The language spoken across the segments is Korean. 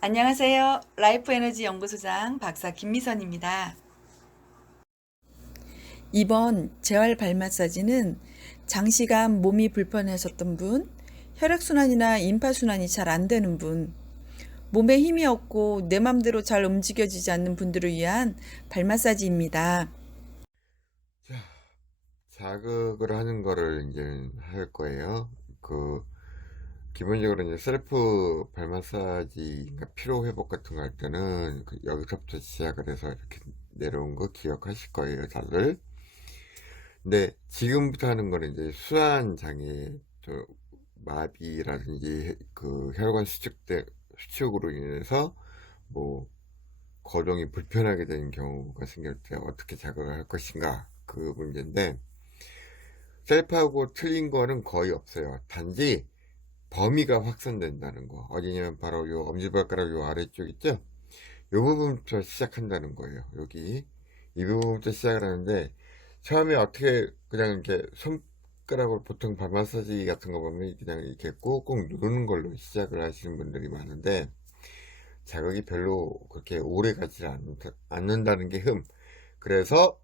안녕하세요. 라이프 에너지 연구소장 박사 김미선입니다. 이번 재활 발 마사지는 장시간 몸이 불편하셨던 분, 혈액순환이나 임파순환이 잘 안 되는 분, 몸에 힘이 없고 내 맘대로 잘 움직여지지 않는 분들을 위한 발 마사지입니다. 자, 자극을 하는 거를 이제 할 거예요. 기본적으로 이제 셀프 발 마사지, 그러니까 피로 회복 같은 거 할 때는 여기서부터 시작을 해서 이렇게 내려온 거 기억하실 거예요, 다들. 근데 지금부터 하는 거는 이제 수환 장애, 마비라든지 혈관 수축으로 인해서 뭐 거동이 불편하게 되는 경우가 생길 때 어떻게 자극을 할 것인가, 그 문제인데, 셀프하고 틀린 거는 거의 없어요. 단지 범위가 확산된다는 거. 어디냐면 바로 요 엄지발가락 요 아래쪽 있죠? 요 부분부터 시작한다는 거예요. 여기 이 부분부터 시작을 하는데, 처음에 어떻게 그냥 이렇게 손가락으로, 보통 발 마사지 같은 거 보면 그냥 이렇게 꾹꾹 누르는 걸로 시작을 하시는 분들이 많은데, 자극이 별로 그렇게 오래 가지 않는다는 게 그래서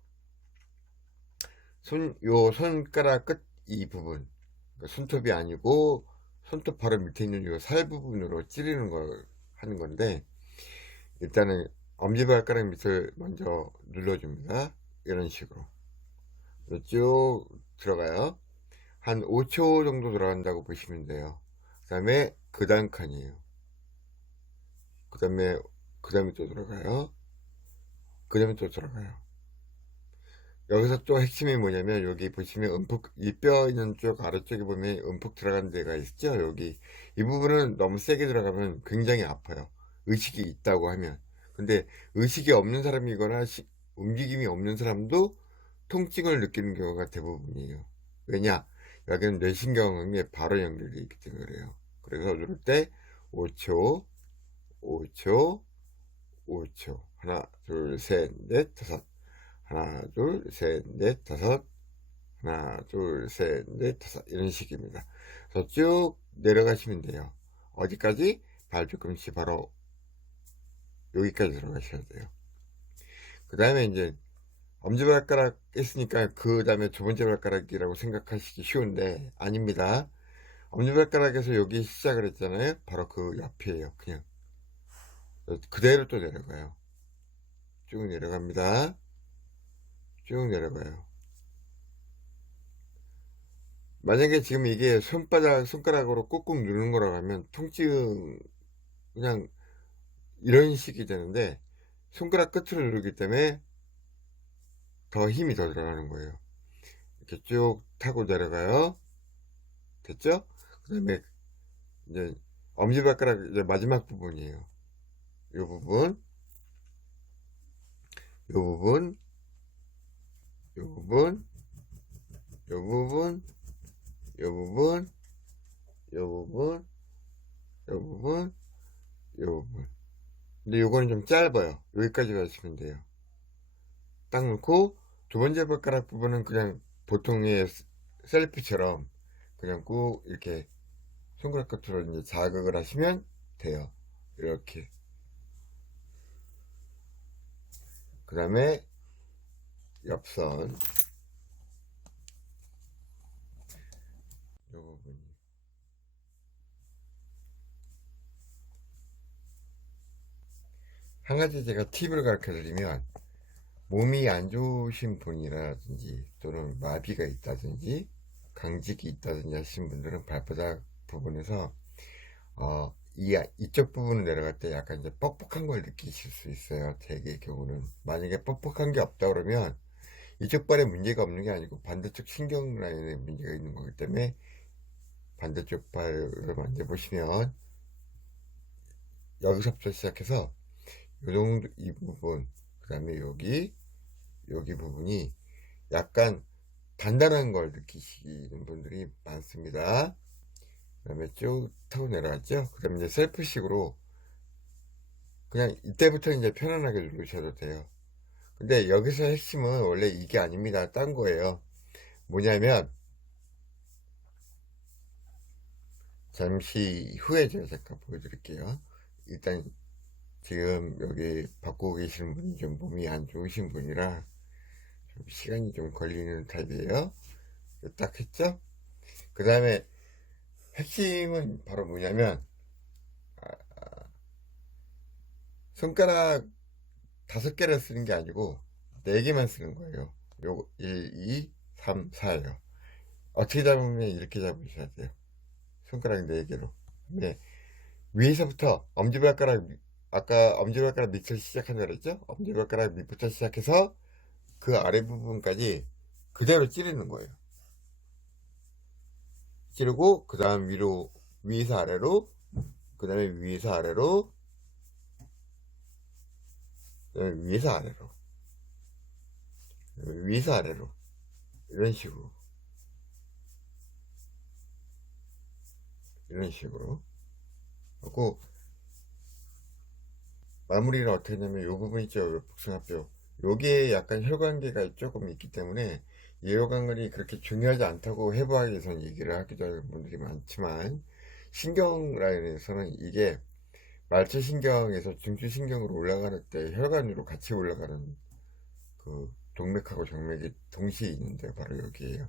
요 손가락 끝 이 부분, 그러니까 손톱이 아니고 손톱 바로 밑에 있는 요 살 부분으로 찌르는 걸 하는 건데, 일단은 엄지발가락 밑을 먼저 눌러줍니다. 이런 식으로 쭉 들어가요. 한 5초 정도 들어간다고 보시면 돼요. 그 다음에 그 다음 칸이에요. 그 다음에 또 들어가요. 그 다음에 또 들어가요. 여기서 또 핵심이 뭐냐면, 여기 보시면 이 뼈 있는 쪽 아래쪽에 보면 움푹 들어간 데가 있죠. 여기 이 부분은 너무 세게 들어가면 굉장히 아파요. 의식이 있다고 하면. 근데 의식이 없는 사람이거나 움직임이 없는 사람도 통증을 느끼는 경우가 대부분이에요. 왜냐? 여기는 뇌신경에 바로 연결되어 있기 때문에 그래요. 그래서 누를 때 5초, 5초, 5초. 하나, 둘, 셋, 넷, 다섯. 하나, 둘, 셋, 넷, 다섯. 하나, 둘, 셋, 넷, 다섯. 이런 식입니다. 그래서 쭉 내려가시면 돼요. 어디까지? 발뒤꿈치 바로 여기까지 들어가셔야 돼요. 그 다음에 이제 엄지발가락 했으니까 그 다음에 두 번째 발가락이라고 생각하시기 쉬운데, 아닙니다. 엄지발가락에서 여기 시작을 했잖아요. 바로 그 옆이에요. 그냥 그대로 또 내려가요. 쭉 내려갑니다. 쭉 내려가요. 만약에 지금 이게 손가락으로 꾹꾹 누르는 거라고 하면 통증, 그냥 이런 식이 되는데, 손가락 끝으로 누르기 때문에 더 힘이 더 들어가는 거예요. 이렇게 쭉 타고 내려가요. 됐죠? 그 다음에 이제 엄지발가락 이제 마지막 부분이에요. 요 부분, 요 부분, 요 부분, 요 부분, 요 부분, 요 부분, 요 부분, 요 부분. 근데 요거는 좀 짧아요. 여기까지 가시면 돼요. 딱 놓고 두 번째 발가락 부분은 그냥 보통의 셀프처럼 그냥 꾹 이렇게 손가락 끝으로 이제 자극을 하시면 돼요. 이렇게. 그 다음에 옆선 요 부분이. 한 가지 제가 팁을 가르쳐 드리면, 몸이 안 좋으신 분이라든지 또는 마비가 있다든지 강직이 있다든지 하신 분들은 발바닥 부분에서 이쪽 부분을 내려갈 때 약간 이제 뻑뻑한 걸 느끼실 수 있어요. 대개의 경우는. 만약에 뻑뻑한 게 없다 그러면 이쪽 발에 문제가 없는 게 아니고 반대쪽 신경 라인에 문제가 있는 거기 때문에, 반대쪽 발을 만져보시면 여기서부터 시작해서 요 정도, 이 부분, 그 다음에 여기 부분이 약간 단단한 걸 느끼시는 분들이 많습니다. 그 다음에 쭉 타고 내려갔죠. 그 다음에 이제 셀프식으로 그냥 이때부터 이제 편안하게 누르셔도 돼요. 근데 여기서 핵심은 원래 이게 아닙니다. 딴 거예요. 뭐냐면, 잠시 후에 제가 잠깐 보여드릴게요. 일단 지금 여기 받고 계시는 분이 좀 몸이 안 좋으신 분이라 좀 시간이 좀 걸리는 타입이에요. 딱 했죠? 그 다음에 핵심은 바로 뭐냐면 손가락 5개를 쓰는 게 아니고 4개만 쓰는 거예요. 요거 1, 2, 3, 4예요. 어떻게 잡으면 이렇게 잡으셔야 돼요. 손가락 4개로. 네. 위에서부터 엄지발가락, 아까 엄지발가락 밑을 시작한다 그랬죠? 엄지발가락 밑부터 시작해서 그 아래 부분까지 그대로 찌르는 거예요. 찌르고 그 다음 위로, 위에서 아래로, 그 다음에 위에서 아래로, 그다음에 위에서 아래로, 그다음에 위에서 아래로, 이런 식으로 하고, 마무리를 어떻게 하냐면 요 부분 있죠, 요 복숭아뼈. 요게 약간 혈관계가 조금 있기 때문에 이 혈관근이 그렇게 중요하지 않다고 해부학에 대해서는 얘기를 하기도 하는 분들이 많지만, 신경 라인에서는 이게 말초신경에서 중추신경으로 올라가는 때 혈관으로 같이 올라가는 그 동맥하고 정맥이 동시에 있는데 바로 여기에요.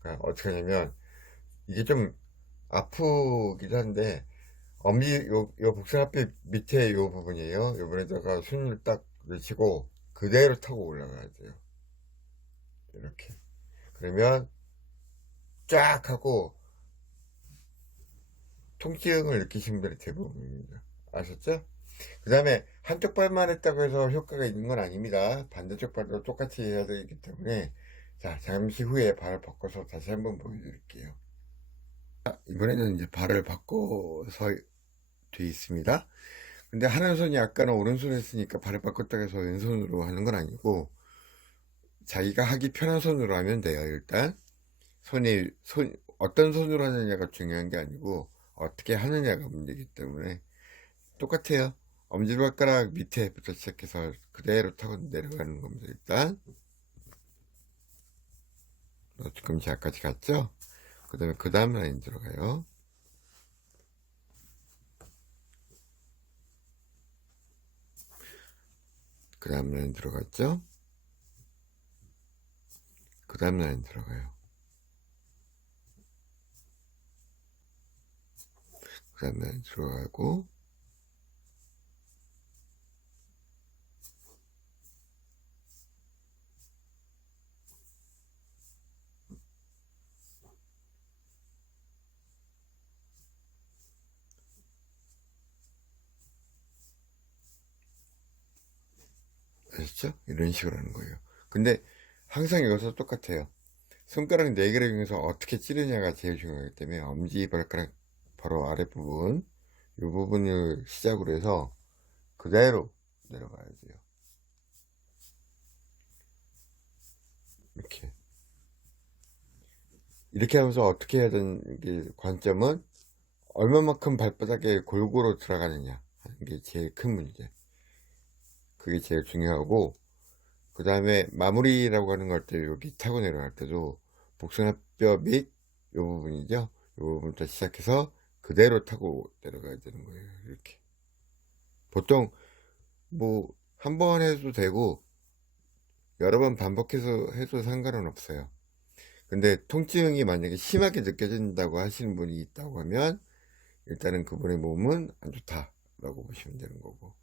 그러니까 어떻게 하냐면 이게 좀 아프기도 한데, 요 복숭아뼈 밑에 요 부분이에요. 요 부분에다가 손을 딱 넣으시고 그대로 타고 올라가야 돼요. 이렇게. 그러면 쫙 하고 통증을 느끼신 분들이 대부분입니다. 아셨죠? 그 다음에 한쪽 발만 했다고 해서 효과가 있는 건 아닙니다. 반대쪽 발도 똑같이 해야 되기 때문에, 자, 잠시 후에 발을 바꿔서 다시 한번 보여드릴게요. 이번에는 이제 발을 바꿔서 돼 있습니다. 근데 하는 손이 아까는 오른손에 했으니까 발을 바꿨다고 해서 왼손으로 하는 건 아니고, 자기가 하기 편한 손으로 하면 돼요. 일단 어떤 손으로 하느냐가 중요한 게 아니고 어떻게 하느냐가 문제이기 때문에 똑같아요. 엄지발가락 밑에부터 시작해서 그대로 타고 내려가는 겁니다. 일단 지금 제가까지 갔죠? 그 다음 라인 들어가요. 그 다음 라인 들어갔죠? 그 다음 라인 들어가요. 그 다음 라인 들어가고, 아셨죠? 이런 식으로 하는 거예요. 근데 항상 여기서 똑같아요. 손가락 4개를 중에서 어떻게 찌르냐가 제일 중요하기 때문에 엄지발가락 바로 아랫부분, 이 부분을 시작으로 해서 그대로 내려가야 돼요. 이렇게 하면서 어떻게 해야 되는 게, 관점은 얼마만큼 발바닥에 골고루 들어가느냐 하는 게 제일 큰 문제. 그게 제일 중요하고, 그 다음에 마무리라고 하는 걸 때 여기 타고 내려갈 때도 복숭아뼈 밑 요 부분이죠. 요 부분부터 시작해서 그대로 타고 내려가야 되는 거예요. 이렇게. 보통 뭐 한 번 해도 되고 여러 번 반복해서 해도 상관은 없어요. 근데 통증이 만약에 심하게 느껴진다고 하시는 분이 있다고 하면 일단은 그분의 몸은 안 좋다라고 보시면 되는 거고.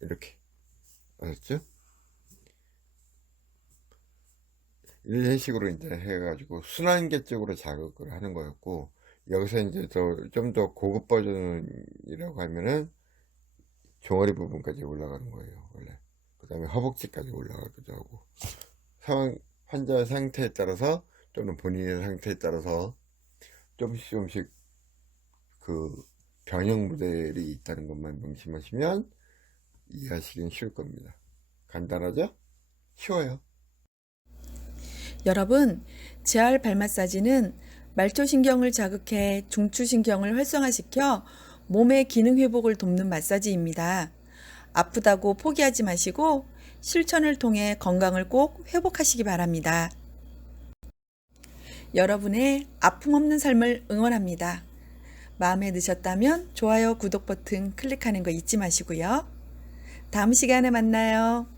이렇게. 아셨죠? 이런 식으로 이제 해가지고 순환계 쪽으로 자극을 하는 거였고, 여기서 이제 좀 더 고급 버전이라고 하면은 종아리 부분까지 올라가는 거예요, 원래. 그 다음에 허벅지까지 올라가기도 하고. 환자 상태에 따라서 또는 본인의 상태에 따라서 조금씩 그 변형 모델이 있다는 것만 명심하시면 이해하시긴 쉬울 겁니다. 간단하죠? 쉬워요. 여러분, 재활 발 마사지는 말초신경을 자극해 중추신경을 활성화시켜 몸의 기능 회복을 돕는 마사지입니다. 아프다고 포기하지 마시고 실천을 통해 건강을 꼭 회복하시기 바랍니다. 여러분의 아픔 없는 삶을 응원합니다. 마음에 드셨다면 좋아요, 구독 버튼 클릭하는 거 잊지 마시고요. 다음 시간에 만나요.